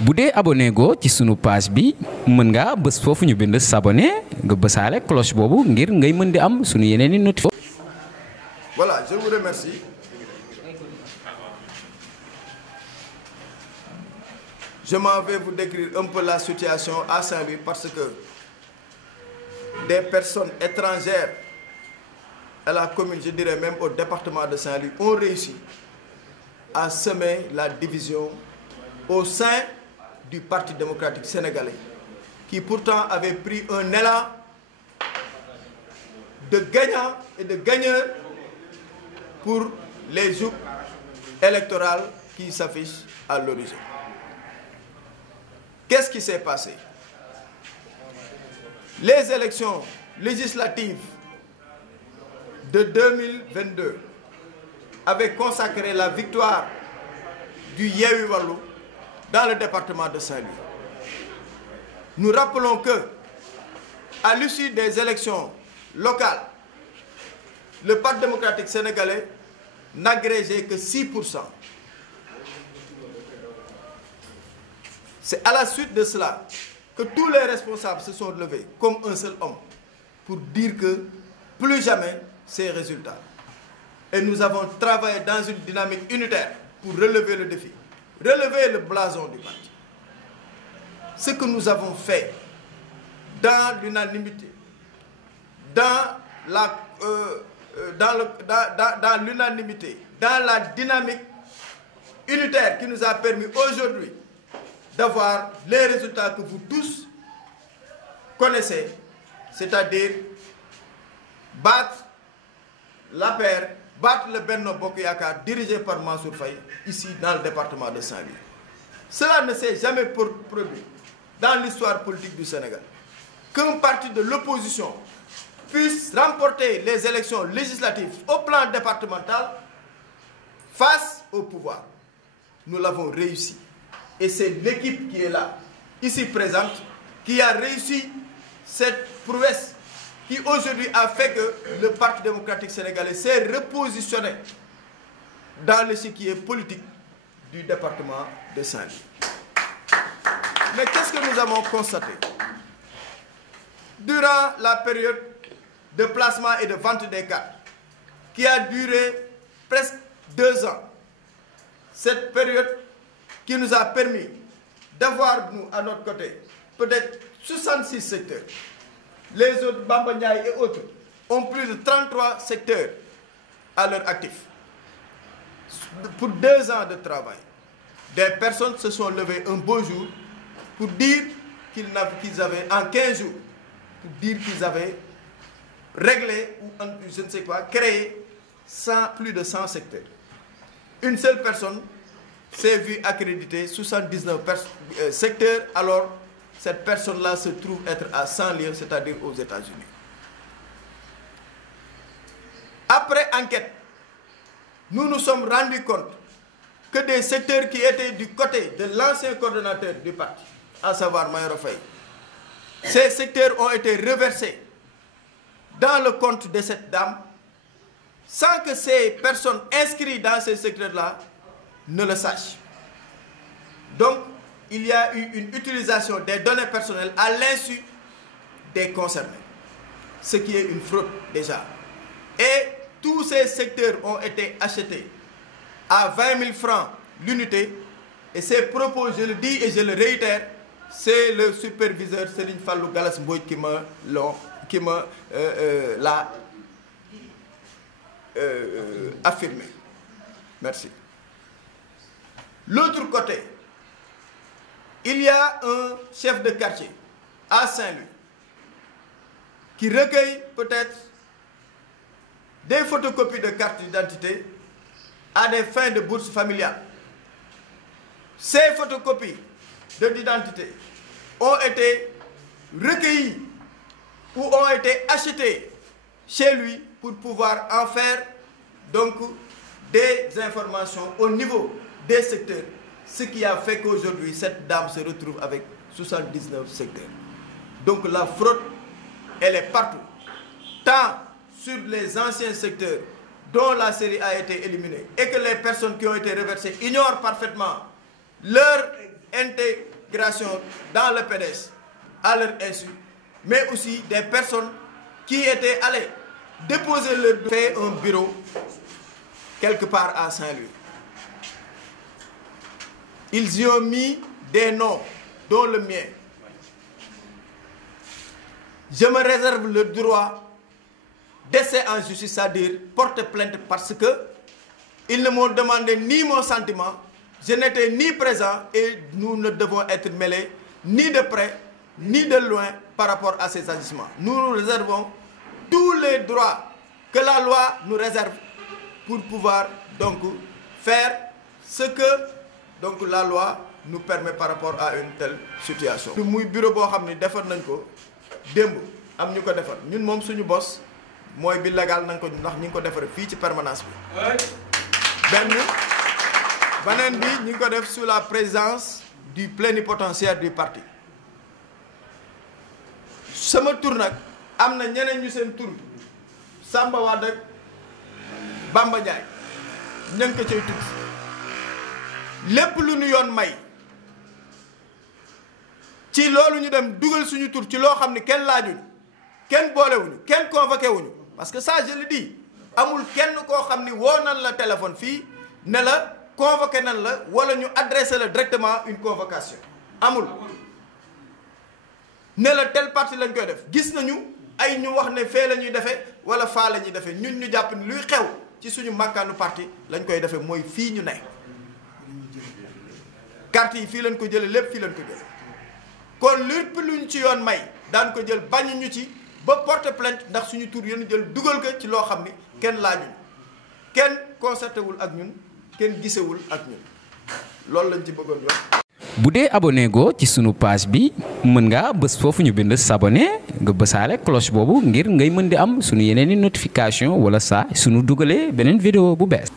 bu dee abonné go ci sunu page bi mën nga bës foofu ñu bind s'abonner nga bësaale cloche boobu ngir ngay mën di am sunu yeneen i notification. Voilà, je vous remercie. Je m'en vais vous décrire un peu la situation à Saint-Louis parce que des personnes étrangères à la commune, je dirais même au département de Saint-Louis, ont réussi à semer la division au sein du Parti démocratique sénégalais, qui pourtant avait pris un élan de gagnants et de gagneurs pour les joutes électorales qui s'affichent à l'horizon. Qu'est-ce qui s'est passé? Les élections législatives de 2022 avaient consacré la victoire du Yewwi Wallu dans le département de Saint-Louis. Nous rappelons que, à l'issue des élections locales, le Parti démocratique sénégalais n'agrégeait que 6%. C'est à la suite de cela que tous les responsables se sont levés comme un seul homme pour dire que plus jamais ces résultats. Et nous avons travaillé dans une dynamique unitaire pour relever le défi, relever le blason du parti. Ce que nous avons fait dans l'unanimité, dans l'unanimité, dans la dynamique unitaire qui nous a permis aujourd'hui d'avoir les résultats que vous tous connaissez, c'est-à-dire battre l'APR, battre le Benno Bokk Yakaar dirigé par Mansour Faye, ici dans le département de Saint-Louis. Cela ne s'est jamais produit dans l'histoire politique du Sénégal. Qu'un parti de l'opposition puisse remporter les élections législatives au plan départemental face au pouvoir. Nous l'avons réussi. Et c'est l'équipe qui est là, ici présente, qui a réussi cette prouesse qui aujourd'hui a fait que le Parti démocratique sénégalais s'est repositionné dans l'échiquier politique du département de Saint-Louis. Mais qu'est-ce que nous avons constaté? Durant la période de placement et de vente des cartes, qui a duré presque 2 ans, cette période qui nous a permis d'avoir, nous, à notre côté, peut-être 66 secteurs. Les autres, Bamba Ndiaye et autres, ont plus de 33 secteurs à leur actif. Pour 2 ans de travail, des personnes se sont levées un beau jour pour dire qu'ils avaient, en 15 jours, pour dire qu'ils avaient réglé, ou je ne sais quoi, créé plus de 100 secteurs. Une seule personne s'est vue accréditer 79 secteurs, alors cette personne-là se trouve être à 100 lieues, c'est-à-dire aux États-Unis. Après enquête, nous nous sommes rendus compte que des secteurs qui étaient du côté de l'ancien coordonnateur du parti, à savoir Mayoro Faye, ces secteurs ont été reversés dans le compte de cette dame sans que ces personnes inscrites dans ces secteurs-là ne le sachent. Donc, il y a eu une utilisation des données personnelles à l'insu des concernés, ce qui est une fraude déjà. Et tous ces secteurs ont été achetés à 20 000 francs l'unité, et ces propos, je le dis et je le réitère, c'est le superviseur Serigne Fallou Galas Mbodj qui me l'a affirmé. Merci. L'autre côté, il y a un chef de quartier à Saint-Louis qui recueille peut-être des photocopies de cartes d'identité à des fins de bourse familiale. Ces photocopies d'identité ont été recueillies ou ont été achetées chez lui pour pouvoir en faire donc des informations au niveau des secteurs, ce qui a fait qu'aujourd'hui cette dame se retrouve avec 79 secteurs. Donc la fraude, elle est partout, tant sur les anciens secteurs dont la série a été éliminée et que les personnes qui ont été reversées ignorent parfaitement leur intégration dans le PDS à leur insu, mais aussi des personnes qui étaient allées déposer leur fait un bureau quelque part à Saint-Louis. Ils y ont mis des noms, dont le mien. Je me réserve le droit d'essayer en justice, c'est-à-dire porter plainte, parce que ils ne m'ont demandé ni mon sentiment, je n'étais ni présent et nous ne devons être mêlés ni de près ni de loin par rapport à ces agissements. Nous nous réservons tous les droits que la loi nous réserve pour pouvoir donc faire ce que donc la loi nous permet par rapport à une telle situation. muy bureau boo xam ne defar nañ ko démb am ñu ko defar ñun moom suñu bos mooy bi légal nañ ko ndax ñu ngi ko defar fii ci permanence bi. beneen bi ñu ngi ko def sous la présence du plénipotentiaire du parti. sama tur nag am na ñeneen ñu seen tur Samba Wade ak Bamba Ndiaye ña ngi ko cay tudd lépp lu ñu yoon may ci loolu ñu dem dugal suñu tur ci loo xam ne kenn laajuñu kenn boolewuñu kenn convoqué wuñu parce que ça je le dis amul kenn koo xam ni woo nan la téléphone fii ne la convoqué nan la wala ñu adressé la directement une convocation amul ne la tel parti lañ koy def gis nañu ay ñu wax ne fee la ñuy defee wala faa la ñuy defee ñun ñu jàpp ni luy xew ci suñu màkkaanu parti lañ koy defee mooy fii ñu ne carte yi fii lañ ko jëlee lépp fii lañ ko jëlee kon lépp luñ ci yoon may daan ko jël bañ ñu ci ba porter plainte ndax suñu tur yéen jël dugal ko ci loo xam ni kenn laajuñ kenn concerté wul ak ñun kenn gisewul ak ñun loolu lañ ci bëggoon wax. bu dee abonné go ci sunu page bi mën nga bës foofu ñu bind s'abonner nga bësaale cloche boobu ngir ngay mën di am sunu yeneen i notification wala saa sunu dugalee beneen vidéo bu bees.